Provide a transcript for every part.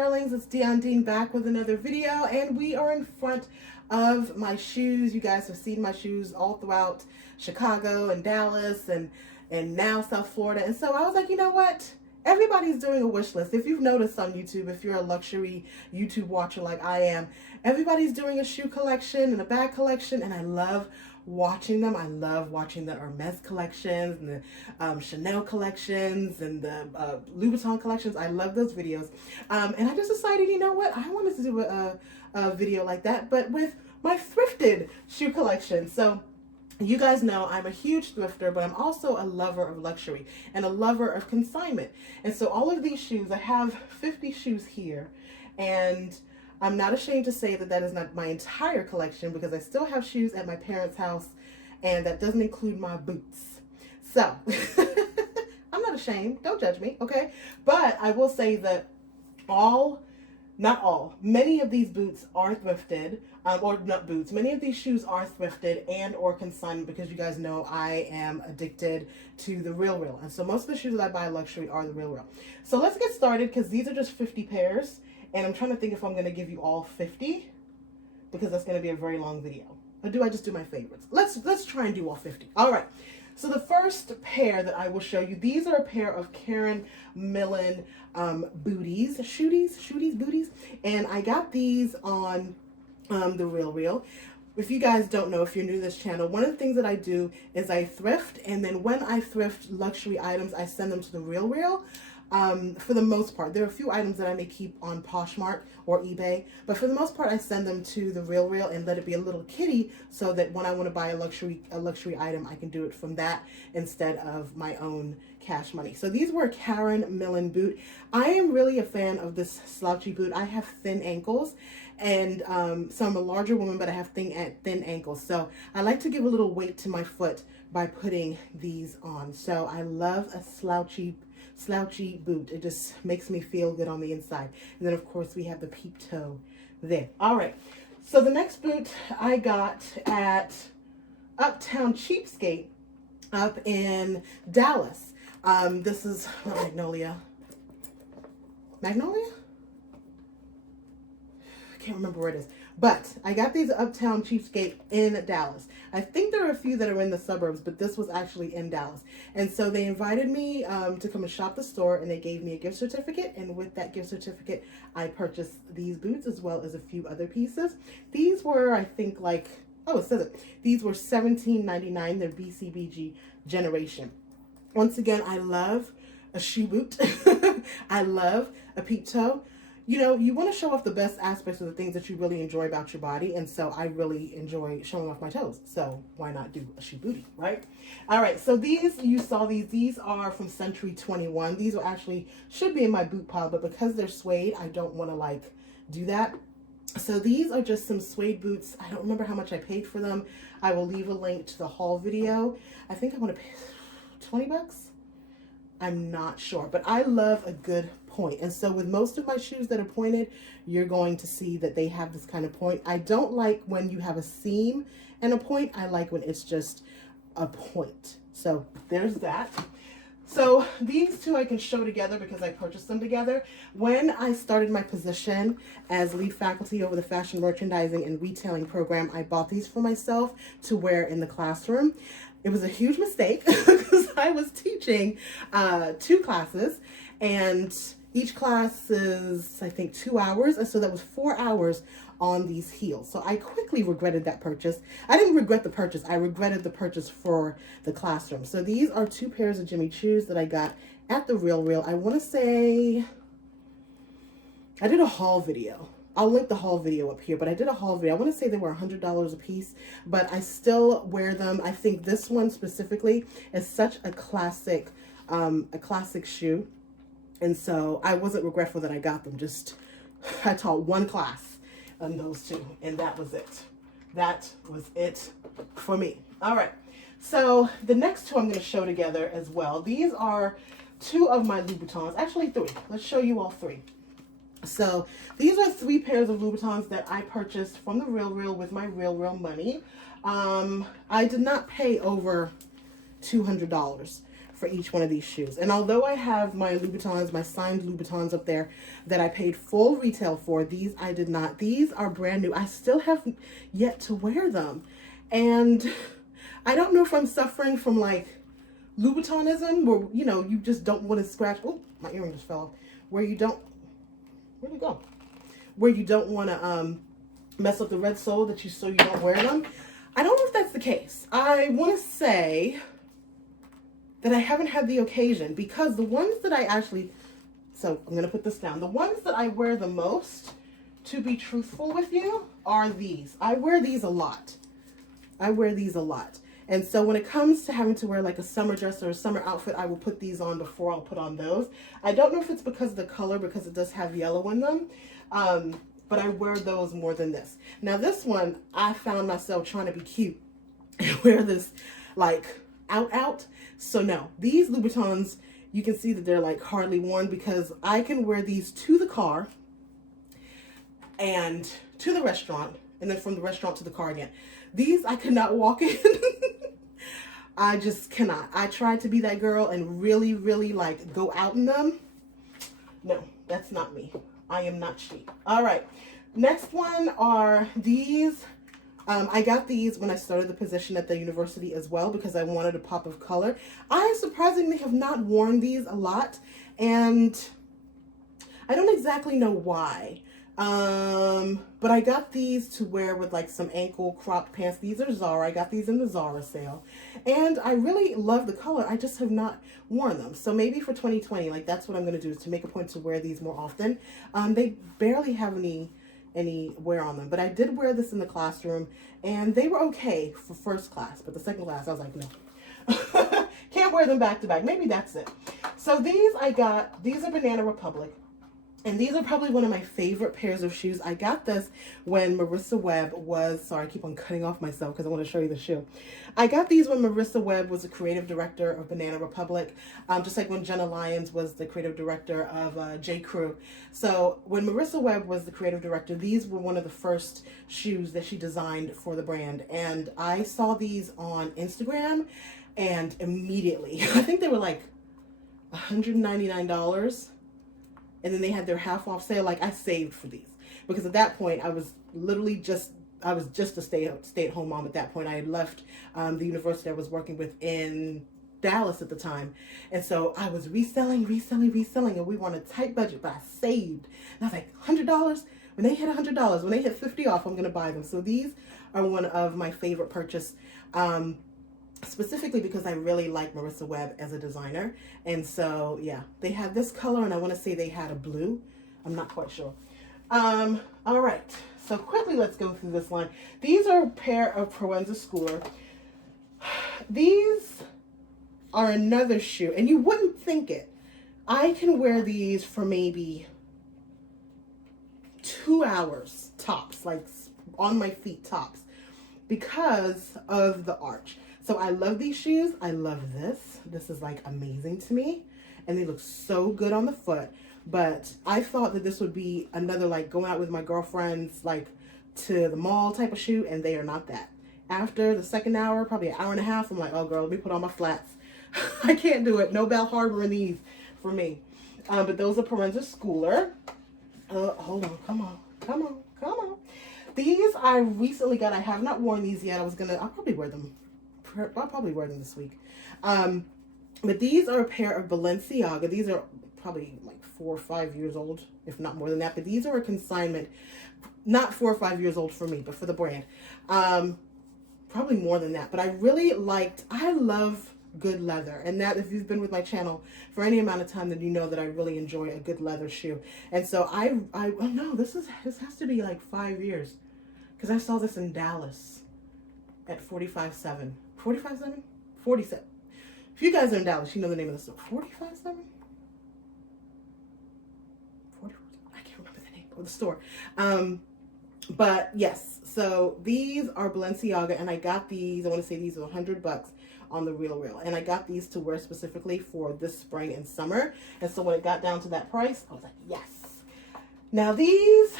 darlings, it's Dean back with another video, and we are in front of my shoes. You guys have seen my shoes all throughout Chicago and Dallas and now South Florida. And so I was like, you know what? Everybody's doing a wish list. If you've noticed on YouTube, if you're a luxury YouTube watcher like I am, everybody's doing a shoe collection and a bag collection, and I love watching them. I love watching the Hermes collections and the Chanel collections and the Louis Vuitton collections. I love those videos. And I just decided, you know what? I wanted to do a video like that, but with my thrifted shoe collection. So you guys know I'm a huge thrifter, but I'm also a lover of luxury and a lover of consignment. And so all of these shoes, I have 50 shoes here, and I'm not ashamed to say that that is not my entire collection, because I still have shoes at my parents' house, and that doesn't include my boots. So I'm not ashamed. Don't judge me, okay? But I will say that not all, many of these boots are thrifted, or not boots, many of these shoes are thrifted and or consigned, because you guys know I am addicted to the real. And so most of the shoes that I buy luxury are the real. So let's get started, because these are just 50 pairs. And I'm trying to think if I'm going to give you all 50, because that's going to be a very long video. Or do I just do my favorites? Let's try and do all 50. All right. So the first pair that I will show you, these are a pair of Karen Millen booties, booties. And I got these on the Real. If you guys don't know, if you're new to this channel, one of the things that I do is I thrift. And then when I thrift luxury items, I send them to the Real. For the most part. There are a few items that I may keep on Poshmark or eBay, but for the most part I send them to the Real and let it be a little kitty, so that when I want to buy a luxury item, I can do it from that instead of my own cash money. So these were a Karen Millen boot. I am really a fan of this slouchy boot. I have thin ankles, and so I'm a larger woman, but I have thin ankles. So I like to give a little weight to my foot by putting these on. So I love a slouchy boot. It just makes me feel good on the inside. And then of course we have the peep toe there. All right, so the next boot I got at Uptown Cheapskate up in Dallas. This is Magnolia. I can't remember where it is, but I got these at Uptown Cheapskate in Dallas. I think there are a few that are in the suburbs, but this was actually in Dallas. And so they invited me to come and shop the store, and they gave me a gift certificate. And with that gift certificate, I purchased these boots as well as a few other pieces. These were, I think, like, oh, it says it. These were $17.99. They're BCBG generation. Once again, I love a shoe boot. I love a peep toe. You know, you want to show off the best aspects of the things that you really enjoy about your body. And so I really enjoy showing off my toes. So why not do a shoe booty, right? All right. So these, you saw these are from Century 21. These are actually, should be in my boot pile, but because they're suede, I don't want to like do that. So these are just some suede boots. I don't remember how much I paid for them. I will leave a link to the haul video. I think I want to pay 20 bucks. I'm not sure, but I love a good point. And so with most of my shoes that are pointed, you're going to see that they have this kind of point. I don't like when you have a seam and a point. I like when it's just a point. So there's that. So these two I can show together because I purchased them together. When I started my position as lead faculty over the fashion merchandising and retailing program, I bought these for myself to wear in the classroom. It was a huge mistake because I was teaching 2 classes, and each class is, I think, 2 hours. And so that was 4 hours on these heels. So I quickly regretted that purchase. I didn't regret the purchase. I regretted the purchase for the classroom. So these are 2 pairs of Jimmy Choos that I got at the Real. I want to say I did a haul video. I'll link the haul video up here, but I did a haul video. I want to say they were $100 a piece, but I still wear them. I think this one specifically is such a classic shoe. And so I wasn't regretful that I got them. Just, I taught 1 class on those 2, and that was it. That was it for me. All right. So the next 2 I'm going to show together as well. These are 2 of my Louboutins, actually 3. Let's show you all 3. So these are 3 pairs of Louboutins that I purchased from the Real with my Real money. I did not pay over $200 for each one of these shoes. And although I have my Louboutins, my signed Louboutins up there that I paid full retail for, these I did not. These are brand new. I still have yet to wear them. And I don't know if I'm suffering from like Louboutinism, where, you know, you just don't want to scratch. Oh, my earring just fell off. Where'd it go? Where you don't want to mess up the red sole that so you don't wear them. I don't know if that's the case. I want to say that I haven't had the occasion, because the ones that I actually, so I'm going to put this down. The ones that I wear the most, to be truthful with you, are these. I wear these a lot. And so when it comes to having to wear like a summer dress or a summer outfit, I will put these on before I'll put on those. I don't know if it's because of the color, because it does have yellow in them. But I wear those more than this. Now this one, I found myself trying to be cute and wear this like out. So no, these Louboutins, you can see that they're like hardly worn, because I can wear these to the car and to the restaurant, and then from the restaurant to the car again. These I cannot walk in. I just cannot. I tried to be that girl and really, really like go out in them. No, that's not me. I am not cheap. All right. Next one are these. I got these when I started the position at the university as well, because I wanted a pop of color. I surprisingly have not worn these a lot, and I don't exactly know why. But I got these to wear with like some ankle cropped pants. These are Zara. I got these in the Zara sale, and I really love the color. I just have not worn them. So maybe for 2020, like that's what I'm going to do, is to make a point to wear these more often. They barely have any wear on them, but I did wear this in the classroom, and they were okay for first class, but the second class I was like, no. Can't wear them back to back. Maybe that's it. So these I got, these are Banana Republic. And these are probably one of my favorite pairs of shoes. I got this when Marissa Webb was, sorry, I keep on cutting off myself because I want to show you the shoe. I got these when Marissa Webb was the creative director of Banana Republic, just like when Jenna Lyons was the creative director of J. Crew. So when Marissa Webb was the creative director, these were one of the first shoes that she designed for the brand. And I saw these on Instagram, and immediately, I think they were like $199. And then they had their half off sale. Like, I saved for these, because at that point I was literally just a stay at home mom at that point. I had left the university I was working with in Dallas at the time. And so I was reselling, and we were on a tight budget, but I saved. And I was like, $100? When they hit $100, when they hit 50 off, I'm going to buy them. So these are one of my favorite purchase, specifically because I really like Marissa Webb as a designer. And so, yeah, they had this color, and I want to say they had a blue. I'm not quite sure. All right. So quickly, let's go through this line. These are a pair of Proenza Schooler. These are another shoe, and you wouldn't think it. I can wear these for maybe 2 hours tops, like on my feet tops, because of the arch. So I love these shoes. I love this. This is like amazing to me, and they look so good on the foot. But I thought that this would be another like going out with my girlfriends, like to the mall type of shoe, and they are not that. After the second hour, probably an hour and a half, I'm like, oh girl, let me put on my flats. I can't do it. No Bell Harbor in these for me. But those are Proenza Schooler. Hold on, come on. These I recently got. I have not worn these yet. I'll probably wear them this week. But these are a pair of Balenciaga. These are probably like 4 or 5 years old, if not more than that. But these are a consignment, not 4 or 5 years old for me, but for the brand. Probably more than that. But I love good leather. And that, if you've been with my channel for any amount of time, then you know that I really enjoy a good leather shoe. And so oh no, this has to be like 5 years, because I saw this in Dallas at 45.7. 45.7? 47. If you guys are in Dallas, you know the name of the store. 45.7? 44? I can't remember the name of the store. But yes, so these are Balenciaga, and I got these, I want to say these are $100 on the Real. And I got these to wear specifically for this spring and summer. And so when it got down to that price, I was like, yes. Now these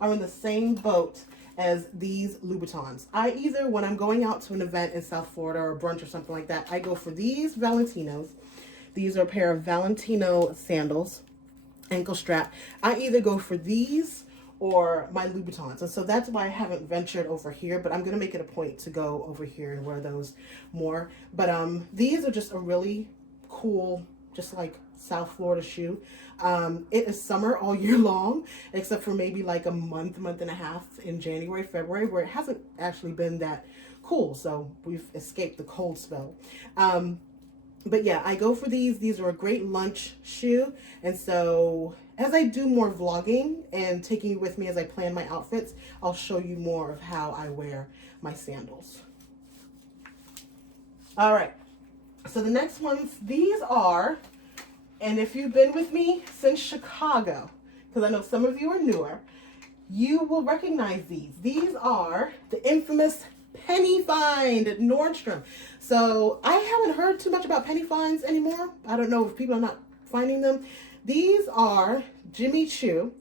are in the same boat as these Louboutins. I either, when I'm going out to an event in South Florida or brunch or something like that, I go for these Valentinos. These are a pair of Valentino sandals, ankle strap. I either go for these or my Louboutins. And so that's why I haven't ventured over here, but I'm going to make it a point to go over here and wear those more. But these are just a really cool, just like South Florida shoe. It is summer all year long, except for maybe like a month and a half in January, February, where it hasn't actually been that cool. So we've escaped the cold spell. But yeah, I go for these. These are a great lunch shoe. And so as I do more vlogging and taking you with me as I plan my outfits, I'll show you more of how I wear my sandals. All right. So the next ones, these are, and if you've been with me since Chicago, because I know some of you are newer, you will recognize these. These are the infamous penny find at Nordstrom. So I haven't heard too much about penny finds anymore. I don't know if people are not finding them. These are Jimmy Choo,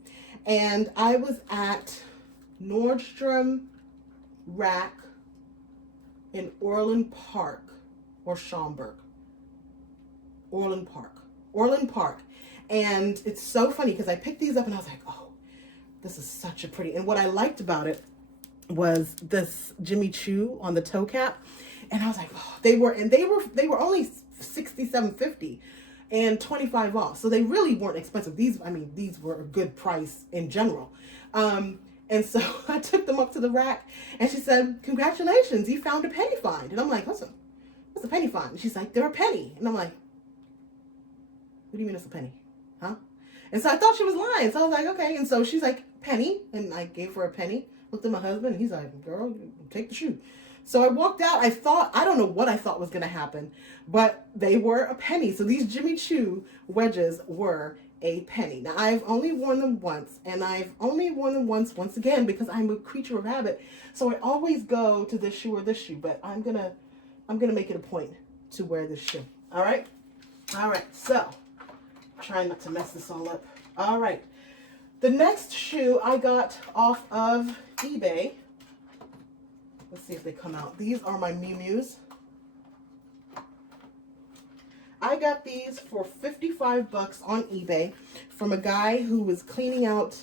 and I was at Nordstrom Rack in Orland Park or Schaumburg. Orland Park. And it's so funny because I picked these up and I was like, oh, this is such a pretty, and what I liked about it was this Jimmy Choo on the toe cap. And I was like, oh, they were only $67.50 and 25 off. So they really weren't expensive. These were a good price in general. And so I took them up to the rack and she said, congratulations, you found a penny find. And I'm like, what's a penny find? And she's like, they're a penny. And I'm like, what do you mean it's a penny? Huh? And so I thought she was lying. So I was like, okay. And so she's like, penny. And I gave her a penny. Looked at my husband and he's like, girl, take the shoe. So I walked out. I don't know what I thought was going to happen, but they were a penny. So these Jimmy Choo wedges were a penny. Now I've only worn them once, and I've only worn them once again because I'm a creature of habit. So I always go to this shoe or this shoe, but I'm going to make it a point to wear this shoe. All right. So trying not to mess this all up. All right. The next shoe I got off of eBay. Let's see if they come out. These are my Miu Mius. I got these for 55 bucks on eBay from a guy who was cleaning out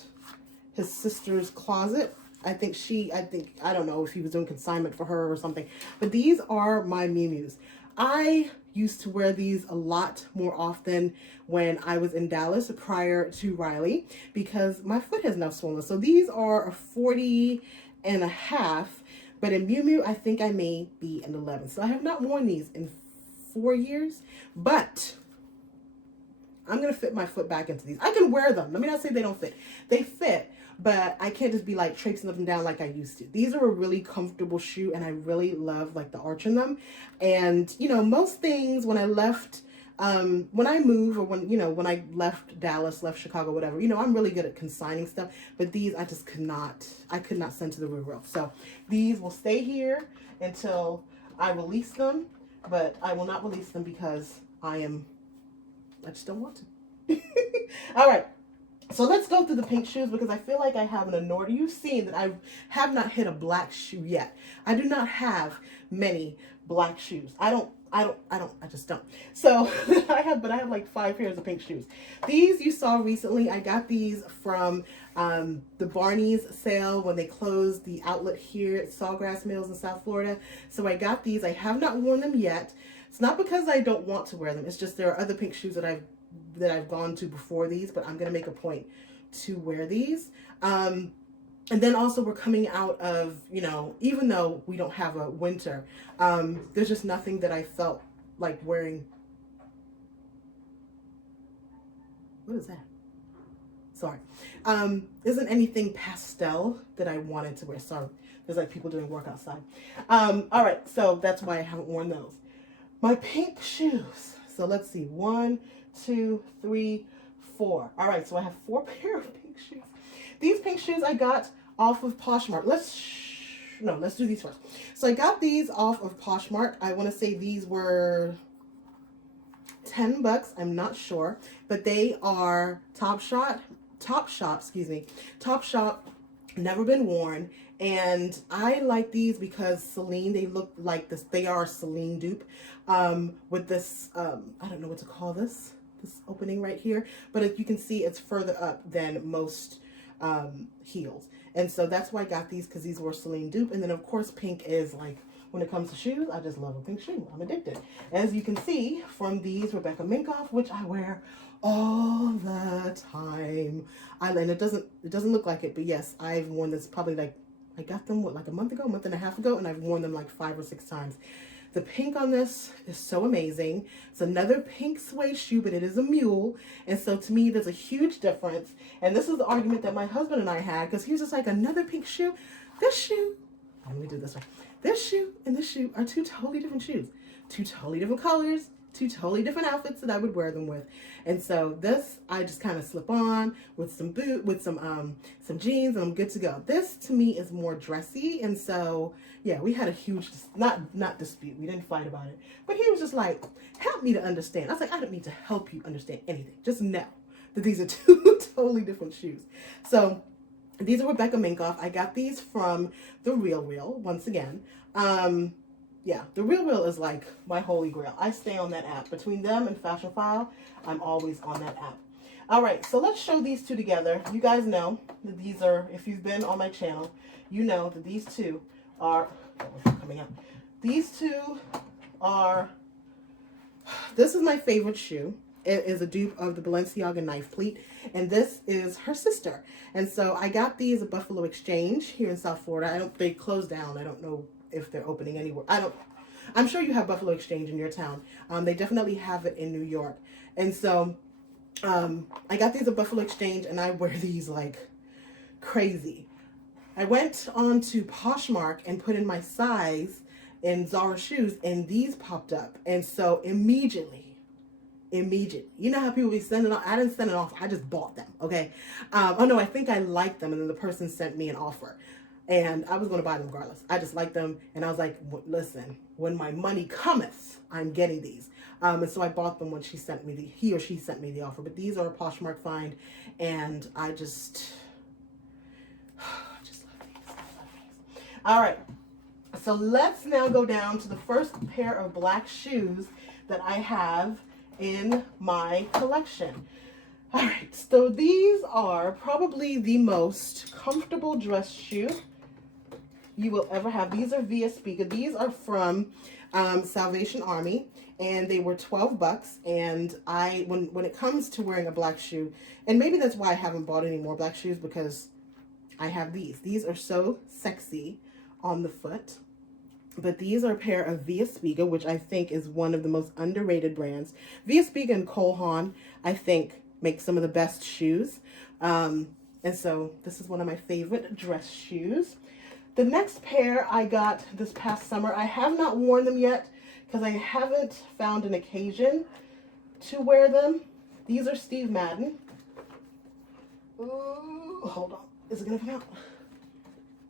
his sister's closet. I don't know if he was doing consignment for her or something, but these are my Miu Mius. I used to wear these a lot more often when I was in Dallas prior to Riley because my foot has now swollen. So these are a 40 and a half, but in Miu Miu, I think I may be an 11. So I have not worn these in 4 years, but I'm going to fit my foot back into these. I can wear them. Let me not say they don't fit. They fit, but I can't just be like traipsing up and down like I used to. These are a really comfortable shoe, and I really love like the arch in them. And, you know, most things when I left, when I move or when I left Dallas, left Chicago, whatever, I'm really good at consigning stuff, but these I could not send to the Goodwill. So these will stay here until I release them, but I will not release them because I just don't want to. All right. So let's go through the pink shoes because I feel like I have an enormous. You've seen that I have not hit a black shoe yet. I do not have many black shoes. I just don't. So I have like 5 pairs of pink shoes. These you saw recently. I got these from the Barney's sale when they closed the outlet here at Sawgrass Mills in South Florida. So I got these. I have not worn them yet. It's not because I don't want to wear them. It's just there are other pink shoes that I've gone to before these, but I'm going to make a point to wear these. And then also we're coming out of, even though we don't have a winter, there's just nothing that I felt like wearing. What is that? Sorry. Isn't anything pastel that I wanted to wear. Sorry. There's like people doing work outside. All right. So that's why I haven't worn those. My pink shoes. So let's see. 1, 2, 3, 4. All right. So I have 4 pair of pink shoes. These pink shoes I got off of Poshmark. Let's do these first. So I got these off of Poshmark. I want to say these were 10 bucks. I'm not sure, but they are Topshop, never been worn, And I like these because Celine, they look like this, they are a Celine dupe, with this, I don't know what to call this opening right here, but as you can see, it's further up than most heels. And so that's why I got these, because these were Celine dupe. And then of course, pink is like, when it comes to shoes, I just love a pink shoe. I'm addicted. As you can see from these Rebecca Minkoff, which I wear all the time. And it doesn't look like it, but yes, I've worn this probably like, I got them what, like a month and a half ago, and I've worn them like 5 or 6 times. The pink on this is so amazing. It's another pink suede shoe, but it is a mule. And so to me, there's a huge difference. And this is the argument that my husband and I had, because he was just like, another pink shoe? This shoe, let me do this one. This shoe and this shoe are 2 totally different shoes. 2 totally different colors, 2 totally different outfits that I would wear them with. And so this, I just kind of slip on with some some jeans, and I'm good to go. This to me is more dressy. And so, yeah, we had a huge, not dispute. We didn't fight about it. But he was just like, help me to understand. I was like, I don't need to help you understand anything. Just know that these are 2 totally different shoes. So these are Rebecca Minkoff. I got these from The Real Real, once again. Yeah, The Real Real is like my holy grail. I stay on that app. Between them and Fashion File, I'm always on that app. All right, so let's show these 2 together. You guys know that these are, if you've been on my channel, you know that these 2 are, coming up. These 2 are, this is my favorite shoe. It is a dupe of the Balenciaga Knife Pleat, and this is her sister. And so I got these at Buffalo Exchange here in South Florida. They closed down. I don't know if they're opening anywhere. I'm sure you have Buffalo Exchange in your town. They definitely have it in New York. And so I got these at Buffalo Exchange, and I wear these like crazy. I went on to Poshmark and put in my size in Zara shoes, and these popped up. And so immediately, you know how people be sending off? I didn't send it off. I just bought them. Okay. Oh no, I think I liked them, and then the person sent me an offer, and I was going to buy them regardless. I just liked them, and I was like, listen, when my money cometh, I'm getting these. And so I bought them when he or she sent me the offer. But these are a Poshmark find, and I just love these. I love these. All right. So let's now go down to the first pair of black shoes that I have in my collection. All right, so these are probably the most comfortable dress shoe you will ever have. These are Via Spiga. These are from Salvation Army, and they were $12. And when it comes to wearing a black shoe, and maybe that's why I haven't bought any more black shoes, because I have these. These are so sexy on the foot. But these are a pair of Via Spiga, which I think is one of the most underrated brands. Via Spiga and Cole Haan, I think, make some of the best shoes. And so this is one of my favorite dress shoes. The next pair I got this past summer. I have not worn them yet because I haven't found an occasion to wear them. These are Steve Madden. Ooh, hold on. Is it going to come out?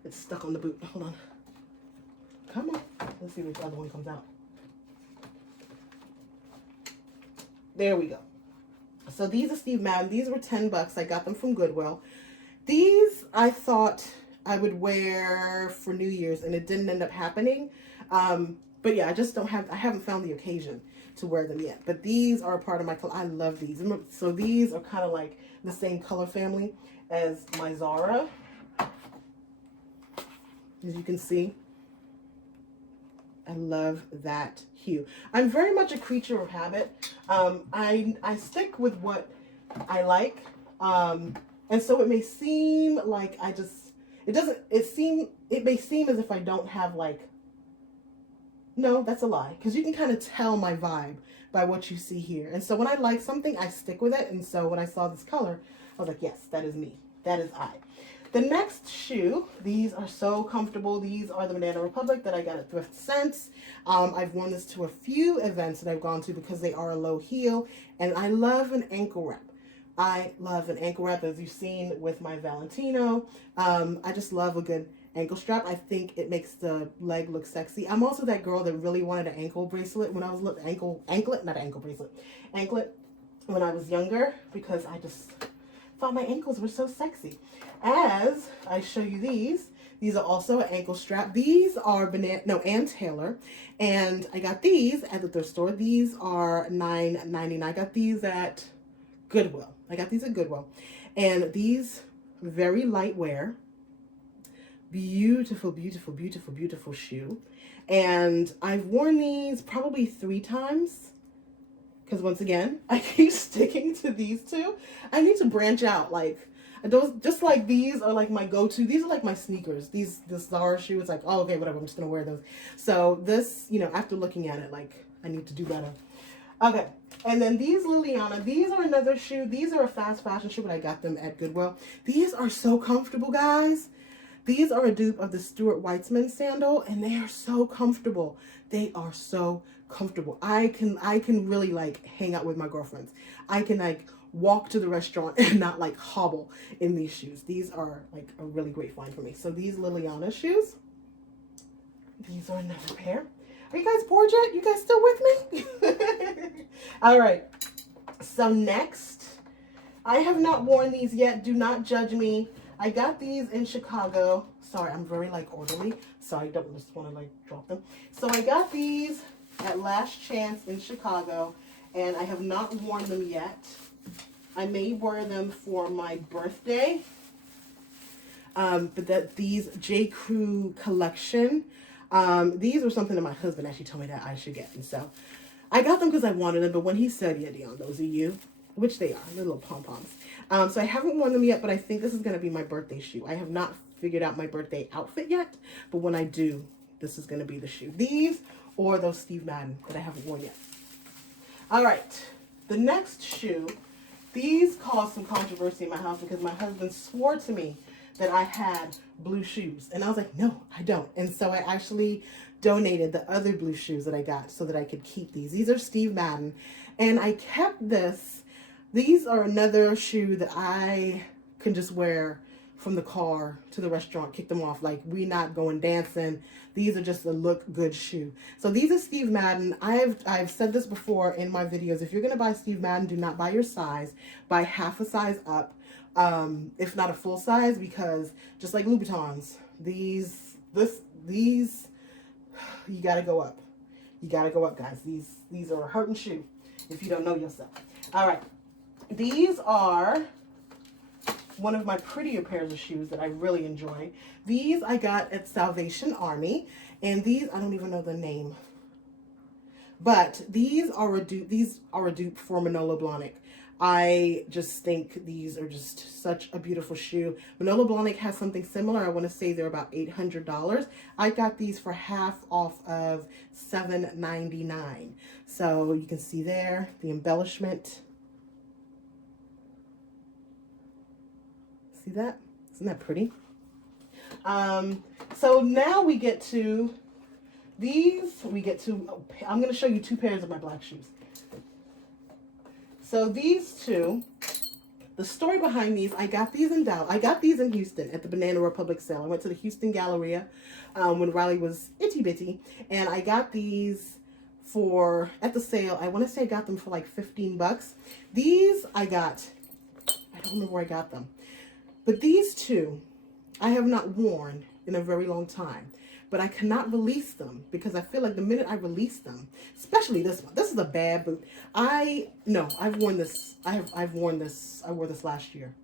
It's stuck on the boot. Hold on. Come on. Let's see which other one comes out. There we go. So these are Steve Madden. These were $10. I got them from Goodwill. These I thought I would wear for New Year's, and it didn't end up happening. But yeah, I haven't found the occasion to wear them yet. But these are a part of my color. I love these. So these are kind of like the same color family as my Zara. As you can see. I love that hue. I'm very much a creature of habit. I stick with what I like. And so it may seem like it may seem as if I don't have no, that's a lie. Because you can kind of tell my vibe by what you see here. And so when I like something, I stick with it. And so when I saw this color, I was like, yes, that is me. That is I. The next shoe, these are so comfortable. These are the Banana Republic that I got at Thrift Sense. I've worn this to a few events that I've gone to because they are a low heel. And I love an ankle wrap. I love an ankle wrap, as you've seen with my Valentino. I just love a good ankle strap. I think it makes the leg look sexy. I'm also that girl that really wanted an ankle bracelet when I was anklet when I was younger, because I just thought my ankles were so sexy. As I show you these These are also an ankle strap. These are Ann Taylor. And I got these at the thrift store. These are $9.99. I got these at Goodwill. And these very light wear. Beautiful, beautiful, beautiful, beautiful shoe. And I've worn these probably 3 times. Because once again, I keep sticking to these two. I need to branch out. Like, those, just like these are like my go-to. These are like my sneakers. The Zara shoe is like, oh, okay, whatever. I'm just going to wear those. So this, you know, after looking at it, like, I need to do better. Okay. And then these Liliana, these are another shoe. These are a fast fashion shoe, but I got them at Goodwill. These are so comfortable, guys. These are a dupe of the Stuart Weitzman sandal, and they are so comfortable. They are so comfortable. I can really like hang out with my girlfriends. I can like walk to the restaurant and not like hobble in these shoes. These are like a really great find for me. So these Liliana shoes, these are another pair. Are you guys bored yet? You guys still with me? All right. So next, I have not worn these yet. Do not judge me. I got these in Chicago. Sorry, I'm very like orderly, so I don't just want to like drop them. So I got these at Last Chance in Chicago, and I have not worn them yet. I may wear them for my birthday. But these J. Crew collection, these were something that my husband actually told me that I should get, and so I got them because I wanted them. But when he said, "Yeah, Dion, those are you," which they are, little pom-poms. So I haven't worn them yet, but I think this is going to be my birthday shoe. I have not figured out my birthday outfit yet, but when I do, this is going to be the shoe. These or those Steve Madden that I haven't worn yet. All right, the next shoe, these caused some controversy in my house because my husband swore to me that I had blue shoes. And I was like, no, I don't. And so I actually donated the other blue shoes that I got so that I could keep these. These are Steve Madden. And I kept this. These are another shoe that I can just wear from the car to the restaurant, kick them off. Like, we not going dancing. These are just a look good shoe. So these are Steve Madden. I've said this before in my videos. If you're going to buy Steve Madden, do not buy your size. Buy half a size up, if not a full size, because just like Louboutins, these, you got to go up. You got to go up, guys. These are a hurting shoe if you don't know yourself. All right. These are one of my prettier pairs of shoes that I really enjoy. These I got at Salvation Army, and these, I don't even know the name, but these are a dupe for Manolo Blahnik. I just think these are just such a beautiful shoe. Manolo Blahnik has something similar. I want to say they're about $800. I got these for half off of $7.99. So you can see there the embellishment. See that? Isn't that pretty? So now we get to these. I'm going to show you 2 pairs of my black shoes. So these 2, the story behind these, I got these in Dallas. I got these in Houston at the Banana Republic sale. I went to the Houston Galleria when Riley was itty bitty, and I got these at the sale. I want to say I got them for like $15. These I don't remember where I got them. But these 2, I have not worn in a very long time. But I cannot release them because I feel like the minute I release them, especially this one, this is a bad boot. I've worn this. I've worn this. I wore this last year.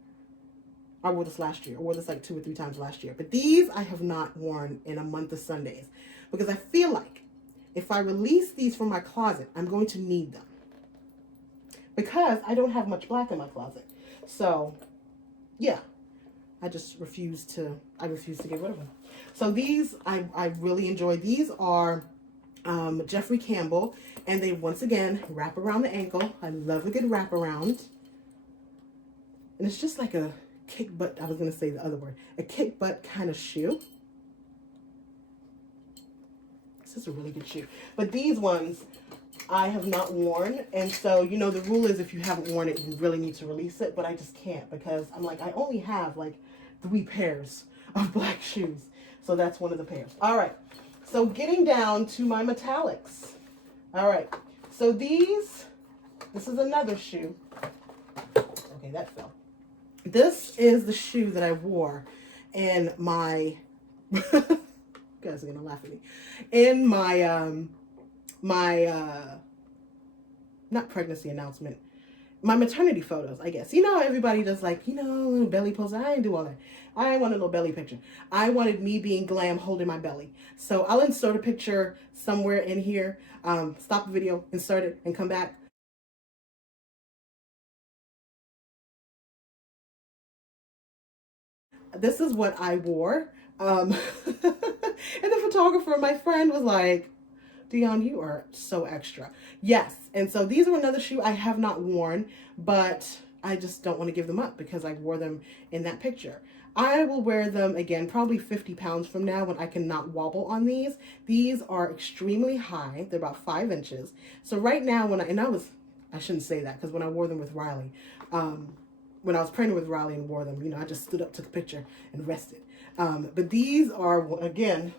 I wore this like 2 or 3 times last year. But these I have not worn in a month of Sundays because I feel like if I release these from my closet, I'm going to need them because I don't have much black in my closet. So, yeah. I refuse to get rid of them. So these, I really enjoy. These are Jeffrey Campbell, and they, once again, wrap around the ankle. I love a good wrap around. And it's just like a kick butt, I was going to say the other word, a kick butt kind of shoe. This is a really good shoe. But these ones, I have not worn, and so, you know, the rule is if you haven't worn it, you really need to release it, but I just can't because I'm like, I only have like 3 pairs of black shoes, so that's one of the pairs. All right, so getting down to my metallics. All right, so this is another shoe. Okay, that fell. This is the shoe that I wore in my You guys are gonna laugh at me. In my not pregnancy announcement, my maternity photos, I guess. You know, everybody does like, you know, little belly pose. I didn't do all that. I want a little belly picture. I wanted me being glam holding my belly. So I'll insert a picture somewhere in here. Stop the video, insert it, and come back. This is what I wore. And the photographer, my friend, was like, Dion, you are so extra. Yes. And so these are another shoe I have not worn, but I just don't want to give them up because I wore them in that picture. I will wear them again, probably 50 pounds from now when I cannot wobble on these. These are extremely high. They're about 5 inches. So right now I shouldn't say that because when I wore them with Riley, when I was pregnant with Riley and wore them, you know, I just stood up, took a picture and rested. But these are, again,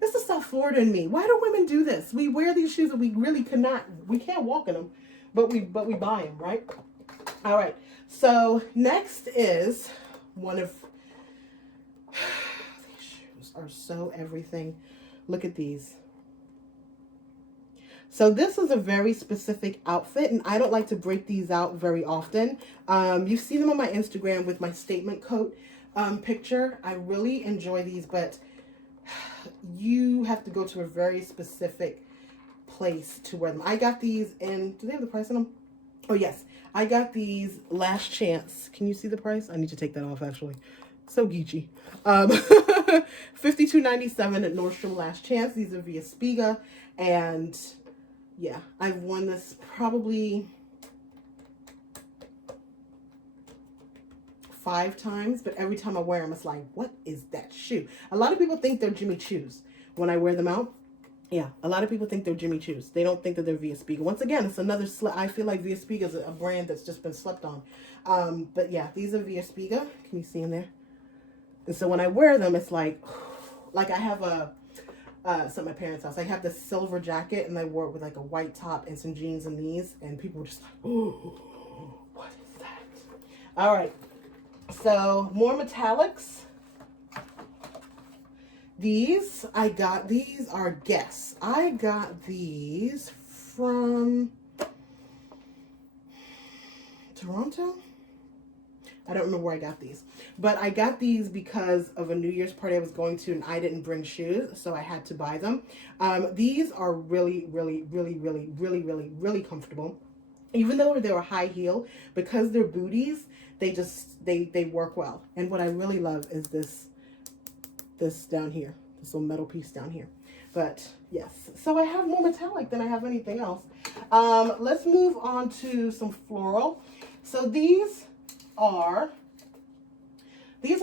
this is South Florida in me. Why do women do this? We wear these shoes that we really we can't walk in them, but we buy them, right? All right. So next is one of these shoes are so everything. Look at these. So this is a very specific outfit, and I don't like to break these out very often. You see them on my Instagram with my statement coat picture. I really enjoy these, but you have to go to a very specific place to wear them. I got these in, do they have the price on them? Oh yes, I got these Last Chance. Can you see the price? I need to take that off actually. So geeky. $52.97 at Nordstrom Last Chance. These are via Spiga, and yeah, I've worn this probably 5 times, but every time I wear them, it's like, what is that shoe? A lot of people think they're Jimmy Choos when I wear them out. Yeah, a lot of people think they're Jimmy Choos. They don't think that they're Via Spiga. Once again, it's another, I feel like Via Spiga is a brand that's just been slept on. But yeah, these are Via Spiga. Can you see in there? And so when I wear them, it's like I have it's at my parents' house. I have this silver jacket, and I wore it with like a white top and some jeans and these, and people were just like, oh, what is that? All right. So more metallics. These are Guess. I got these from Toronto. I don't remember where I got these, but I got these because of a New Year's party I was going to, and I didn't bring shoes, so I had to buy them. These are really, really, really, really, really, really, really comfortable. Even though they're a high heel, because they're booties, they work well. And what I really love is this down here, this little metal piece down here. But yes, so I have more metallic than I have anything else. Let's move on to some floral. So these are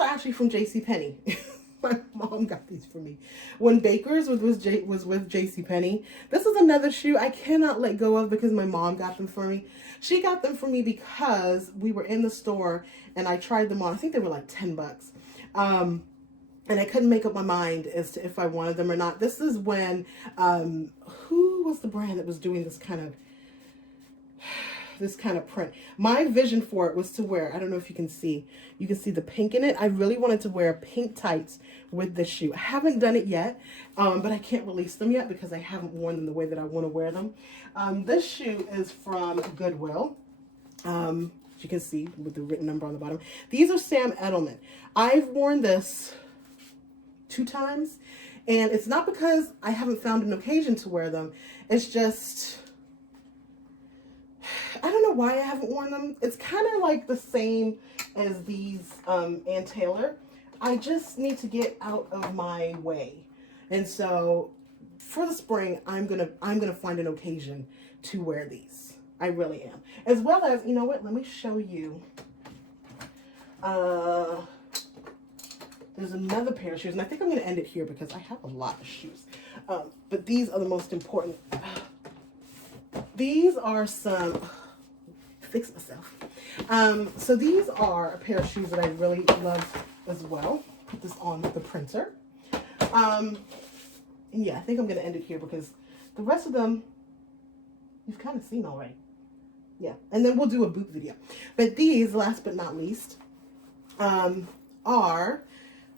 actually from JCPenney. My mom got these for me when Baker's was with JCPenney. This is another shoe I cannot let go of because my mom got them for me. She got them for me because we were in the store and I tried them on. I think they were like 10 bucks. And I couldn't make up my mind as to if I wanted them or not. This is when, who was the brand that was doing this kind of print? My vision for it was to wear, I don't know if you can see the pink in it. I really wanted to wear pink tights with this shoe. I haven't done it yet, but I can't release them yet because I haven't worn them the way that I want to wear them. This shoe is from Goodwill. As you can see with the written number on the bottom. These are Sam Edelman. I've worn this 2 times, and it's not because I haven't found an occasion to wear them. It's just, I don't know why I haven't worn them. It's kind of like the same as these Ann Taylor. I just need to get out of my way. And so for the spring, I'm gonna find an occasion to wear these. I really am. As well as, you know what, let me show you. There's another pair of shoes, and I think I'm going to end it here because I have a lot of shoes. But these are the most important. These are some, fix myself. So these are a pair of shoes that I really love as well. Put this on the printer. And yeah, I think I'm going to end it here because the rest of them you've kind of seen already. Yeah, and then we'll do a boot video. But these, last but not least, are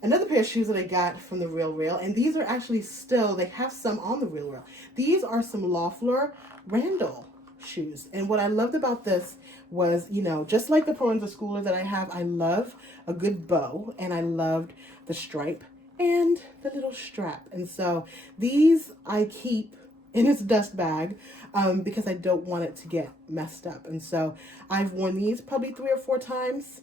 another pair of shoes that I got from the Real Real, and these are actually still, they have some on the Real Real. These are some Loeffler Randall shoes. And what I loved about this was, you know, just like the Perenza Schooler that I have, I love a good bow, and I loved the stripe and the little strap. And so these I keep in its dust bag because I don't want it to get messed up. And so I've worn these probably 3 or 4 times.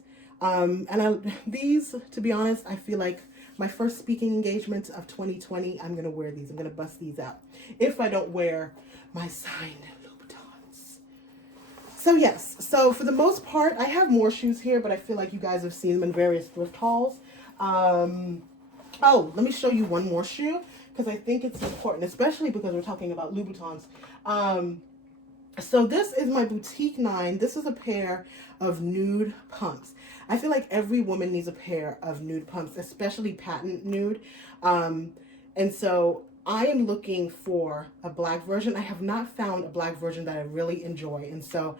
These, to be honest, I feel like my first speaking engagement of 2020, I'm going to wear these. I'm going to bust these out if I don't wear my signed Louboutins. So yes, so for the most part, I have more shoes here, but I feel like you guys have seen them in various thrift hauls. Oh, let me show you one more shoe because I think it's important, especially because we're talking about Louboutins. So this is my Boutique 9. This is a pair of nude pumps. I feel like every woman needs a pair of nude pumps, especially patent nude. And so I am looking for a black version. I have not found a black version that I really enjoy. And so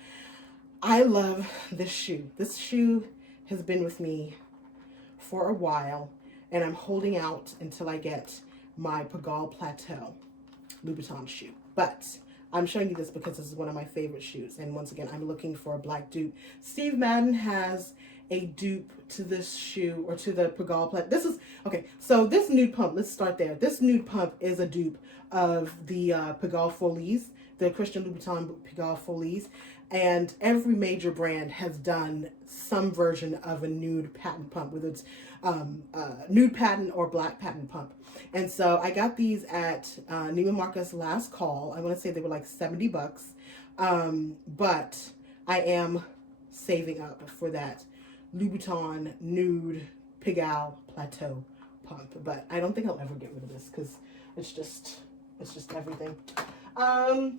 I love this shoe. This shoe has been with me for a while, and I'm holding out until I get my Pigalle Plateau Louboutin shoe. But I'm showing you this because this is one of my favorite shoes. And once again, I'm looking for a black dupe. Steve Madden has a dupe to this shoe, or to the Pigalle Plateau. This is, okay, so this nude pump, let's start there. This nude pump is a dupe of the Pigalle Folies, the Christian Louboutin Pigalle Folies. And every major brand has done some version of a nude patent pump, whether it's nude patent or black patent pump. And so I got these at Neiman Marcus last call. I want to say they were like $70. But I am saving up for that Louboutin nude Pigalle Plateau pump. But I don't think I'll ever get rid of this because it's just everything. So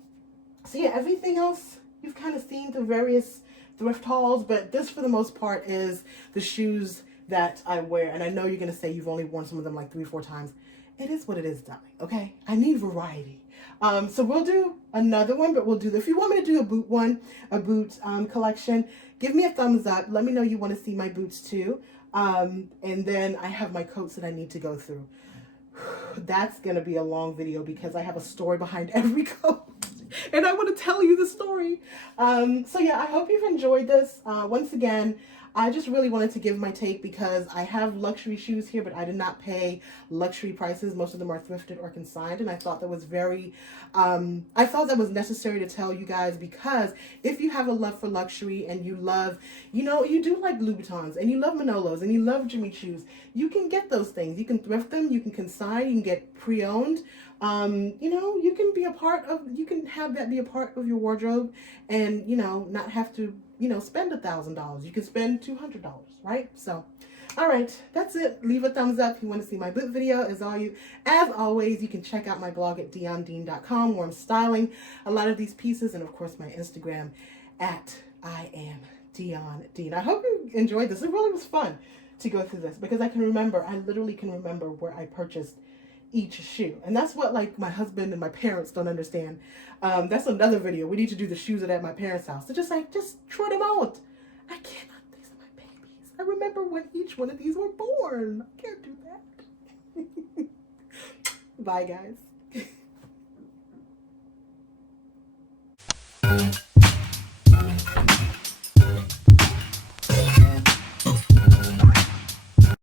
yeah, everything else you've kind of seen through various thrift hauls, but this for the most part is the shoes that I wear. And I know you're going to say you've only worn some of them like 3 or 4 times. It is what it is, darling, okay? I need variety. So we'll do another one, but we'll do if you want me to do a boot one, a boot collection, give me a thumbs up. Let me know you want to see my boots too. And then I have my coats that I need to go through. That's going to be a long video because I have a story behind every coat. And I want to tell you the story. So yeah, I hope you've enjoyed this. Once again, I just really wanted to give my take because I have luxury shoes here, but I did not pay luxury prices. Most of them are thrifted or consigned. And I thought that was very, I thought that was necessary to tell you guys, because if you have a love for luxury and you love, you know, you do like Louboutins and you love Manolos and you love Jimmy Choos, you can get those things. You can thrift them, you can consign, you can get pre-owned. You know, you can be a part of, you can have that be a part of your wardrobe and, you know, not have to, you know, spend $1,000. You can spend $200, right? So, all right, that's it. Leave a thumbs up if you want to see my boot video. As always, you can check out my blog at DionDean.com where I'm styling a lot of these pieces, and of course my Instagram at IamDionDean. I hope you enjoyed this. It really was fun to go through this because I literally can remember where I purchased each shoe. And that's what, like, my husband and my parents don't understand. That's another video. We need to do the shoes that are at my parents' house. They're just like, just try them out. I cannot. These are my babies. I remember when each one of these were born. I can't do that. Bye, guys.